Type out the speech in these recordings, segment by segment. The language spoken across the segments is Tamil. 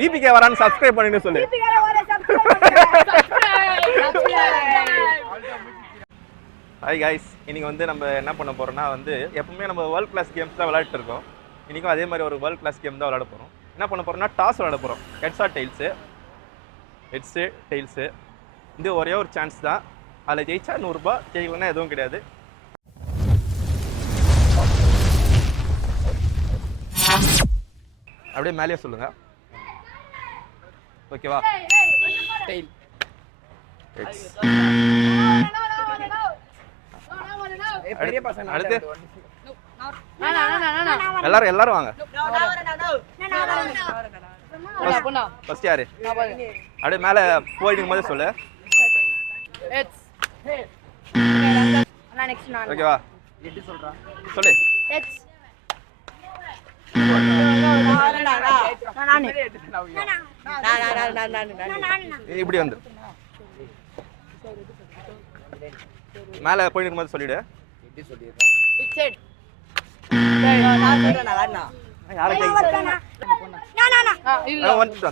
விபிகே வரான்னு சப்ஸ்கிரைப் பண்ணிட்டு சொல்லு. ஹாய் கைஸ், இன்னைக்கு வந்து நம்ம என்ன பண்ண போறோம்னா வந்து எப்பவுமே நம்ம வேர்ல்ட் கிளாஸ் கேம்ஸ் தான் விளையாட்டு இருக்கோம். இன்னைக்கும் அதே மாதிரி ஒரு வேர்ல்ட் கிளாஸ் கேம் தான் விளையாட போறோம். என்ன பண்ண போறோம்னா டாஸ் விளையாட போறோம். ஹெட்ஸா டெயில்ஸு, ஹெட்ஸு டெயில்ஸு. இது ஒரே ஒரு சான்ஸ் தான். அதில் ஜெயிச்சா 100 ரூபாய், ஜெயிக்கலன்னா எதுவும் கிடையாது. அப்படியே மேலேயே சொல்லுங்க. ஓகேவா? Tail heads. அடுத்து எல்லாரும் வாங்க. ஃபர்ஸ்ட் யாரு? அப்படியே மேல போயிடும் போது சொல்லு. ஓகேவா? சொல்லு. இப்படி வந்து மேல போயிட்டு இருக்கும்போது சொல்லிடு.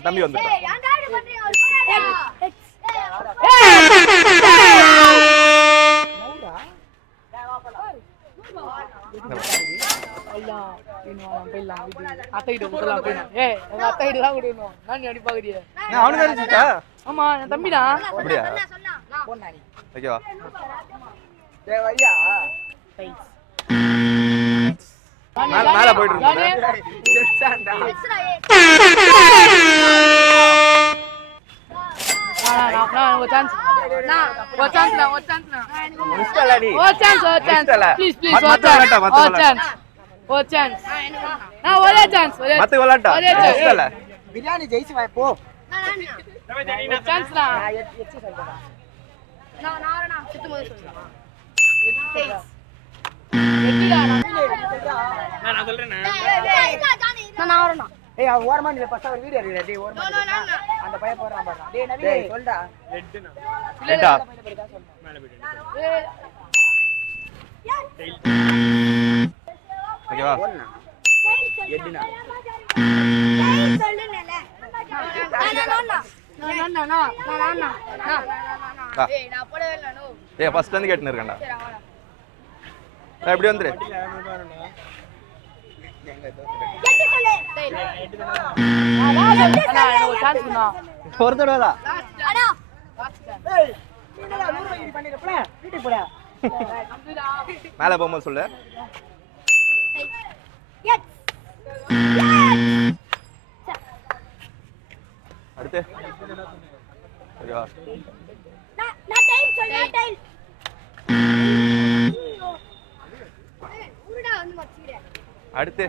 தம்பி வந்து தம்பிடா. அப்படியா? ஓகேவா? மேல போயிட்டு பிரியாணி ஜெயிச்சு வாய்ப்போ. ஓரமா நீ ஃபர்ஸ்ட் ஒரு வீடியோ எடுடா. டேய் ஓரமா அந்த பைய போறான் பாரு. டேய் நவி சொல்டா. ரெட்னா ரெட்டா மேல போடு. ஓகேவா? எட்னா டேய் சொல்லுனேல. டேய் நான் போடவே இல்ல. நோ டேய் ஃபர்ஸ்ட் வந்து கேட்னு இருக்கேன்டா. எப்படி வந்துரு? ஒரு தடவை மேல போகும்போது சொல்லு. அடுத்து அடுத்து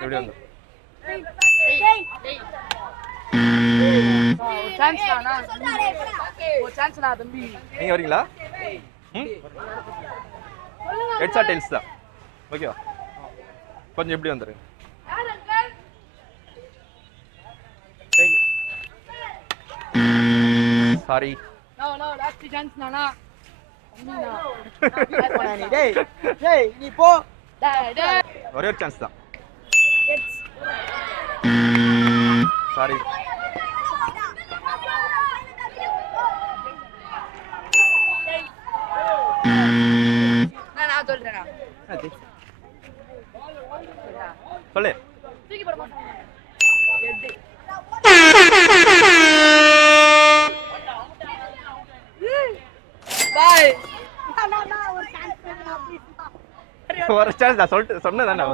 எப்படி வந்து நீங்க வரீங்களா? ஹெட்ஸா டெயில்ஸ் தான். ஓகேவா? கொஞ்சம் எப்படி வந்துரு. சாரி. நீ போ. ஒரே ஒரு சான்ஸ் தான். சாரி. சொல்லு. ஒரு சான்ஸ் தான் சொல்லிட்டு சொன்னதானே.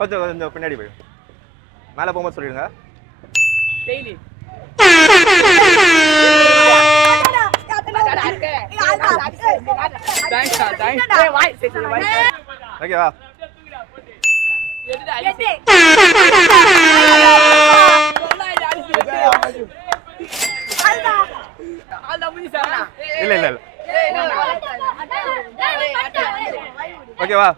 கொஞ்சம் கொஞ்சம் பின்னாடி போய் மேலே போகும்போது சொல்லிடுங்க. ஓகேவா? இல்ல இல்ல இல்ல. ஓகேவா?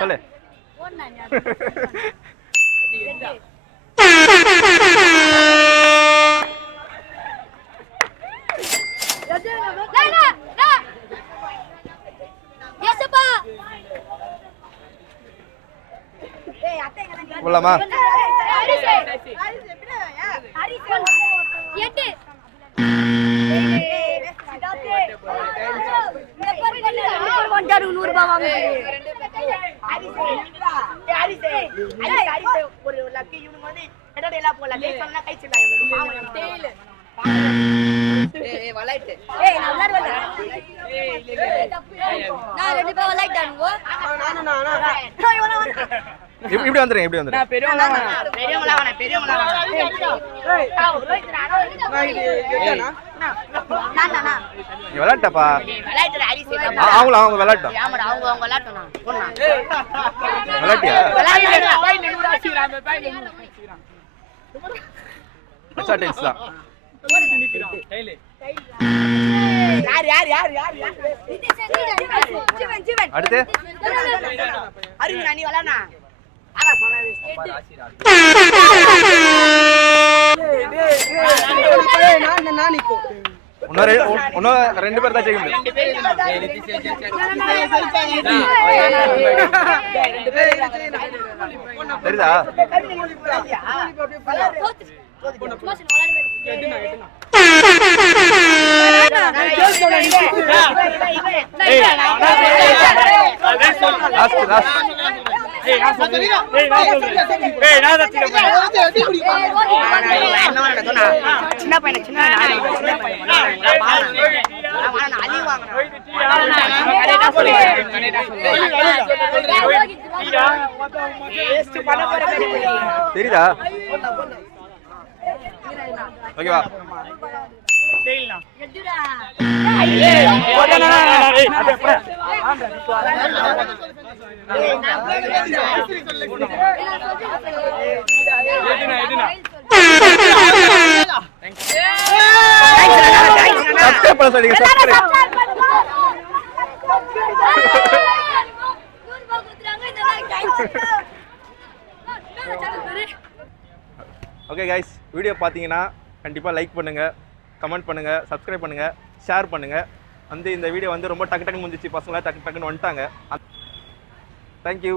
சொல்லு போலாமா? ஒரு லக்கி இவனுக்கு வந்து எடோட எல்லாம் போல கை சொன்னா கை சொல்லாங்க இப்படி வந்துருங்க இப்படி வந்துருங்க நீ விளையாட்டப்பா அவங்கள அவங்க விளையாட்டும் விளையாட்டியா எக்ஸ்ட்ரா டைல்ஸ் தான் அடுத்து நீ விளையாடா இன்னும் ரெண்டு பேர் தான் ஜெயிக்க தெரியுதா? சின்ன பையன் சின்ன தெரியுதா? ஓகேவா? சப்ஸ்கிரைப் பண்ண சொல்லுங்க. சப்ஸ்கிரைப் ஓகே கைஸ், வீடியோ பார்த்தீங்கன்னா கண்டிப்பாக லைக் பண்ணுங்கள், கமெண்ட் பண்ணுங்கள், சப்ஸ்கிரைப் பண்ணுங்கள், ஷேர் பண்ணுங்கள். வந்து இந்த வீடியோ வந்து ரொம்ப டக்கு டக்குன்னு முடிஞ்சிச்சு, பசங்களாம் டக்கு டக்குன்னு வந்துட்டாங்க. தேங்க்யூ.